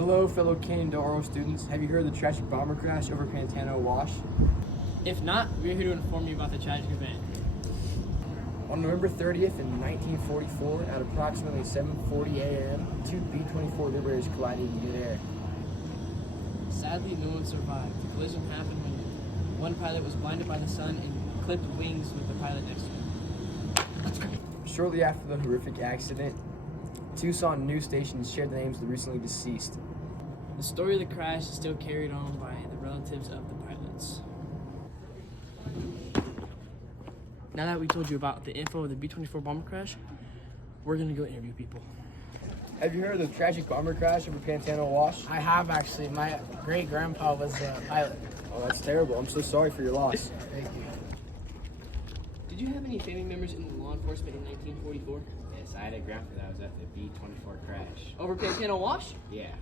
Hello, fellow Canyon students. Have you heard of the tragic bomber crash over Pantano Wash? If not, we're here to inform you about the tragic event. On November 30th in 1944, at approximately 7:40 a.m., two B-24 Liberators collided in midair. Sadly, no one survived. The collision happened when one pilot was blinded by the sun and clipped wings with the pilot next to him. Shortly after the horrific accident, Tucson news stations shared the names of the recently deceased. The story of the crash is still carried on by the relatives of the pilots. Now that we told you about the info of the B-24 bomber crash, we're gonna go interview people. Have you heard of the tragic bomber crash over Pantano Wash? I have actually. My great-grandpa was a pilot. Oh, that's terrible. I'm so sorry for your loss. Thank you. Did you have any family members in law enforcement in 1944? Yes, I had a grandpa that was at the B-24 crash. Over Pantano Wash? Yeah.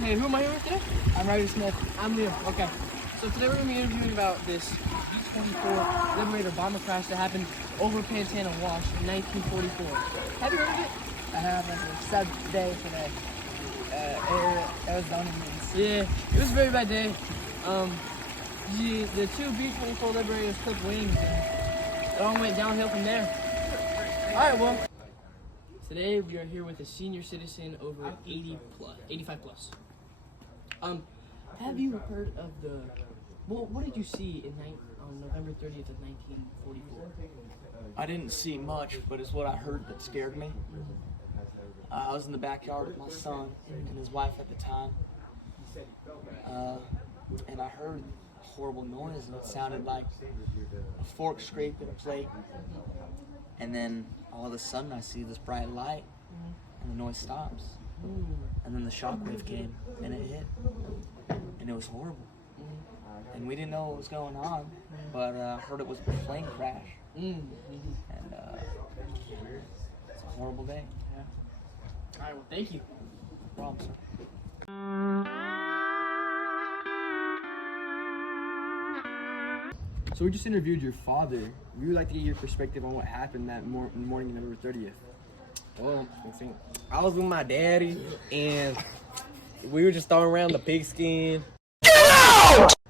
Hey, who am I here with today? I'm Ryder Smith. I'm Liam. Okay. So today we're going to be interviewing about this B-24 Liberator bomber crash that happened over Pantano Wash in 1944. Have you heard of it? I have a sad day today. It was down in Leeds. Yeah, it was a very bad day. The two B-24 Liberators clipped wings and it all went downhill from there. Alright, well, today we are here with a senior citizen over 85 plus. Have you heard of what did you see on November 30th of 1944? I didn't see much, but it's what I heard that scared me. I was in the backyard with my son and his wife at the time, and I heard a horrible noise, and it sounded like a fork scraping a plate. And then all of a sudden, I see this bright light, and the noise stops. And then the shockwave came, and it hit, and it was horrible. And we didn't know what was going on, but I heard it was a plane crash. And it's a horrible day. Yeah. All right, well, thank you. No problem, sir. So we just interviewed your father. We would like to get your perspective on what happened that morning of November 30th. Well, I was with my daddy, and we were just throwing around the pigskin.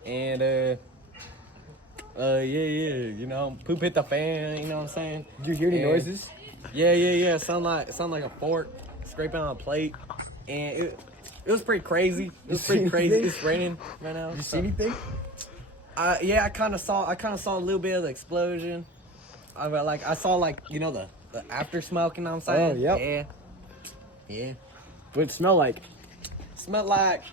And poop hit the fan. You know what I'm saying? Did you hear any noises? Yeah. Sound like a fork scraping on a plate, and it was pretty crazy. It was pretty crazy. It's raining right now. Did you see anything? I kind of saw a little bit of the explosion. I saw the after smoke. You know what I'm saying? Oh, yep. Yeah. What did it smell like? Smelled like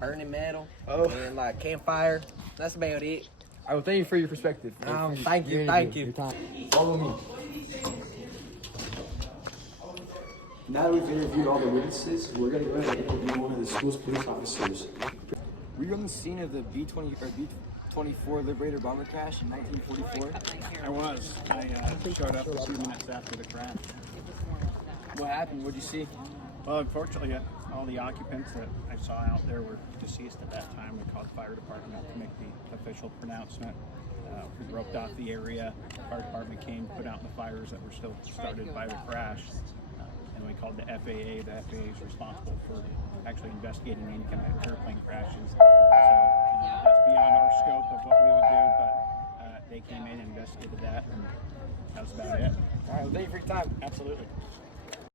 burning metal. Oh. And like campfire. That's about it. I will thank you for your perspective. Thank you. Your time. Follow me. Now that we've interviewed all the witnesses, we're going to go ahead and interview one of the school's police officers. Were you on the scene of the B-24 Liberator bomber crash in 1944? I was. I showed up a few minutes after the crash. What happened? What did you see? Well, unfortunately, all the occupants that I saw out there were deceased at that time. We called the fire department to make the official pronouncement. We roped off the area. The fire department came, put out the fires that were still started by the crash. And we called the FAA. The FAA is responsible for actually investigating any kind of airplane crashes. So that's beyond our scope of what we would do, but they came in and investigated that, and that was about it. All right, well, thank you for your time. Absolutely.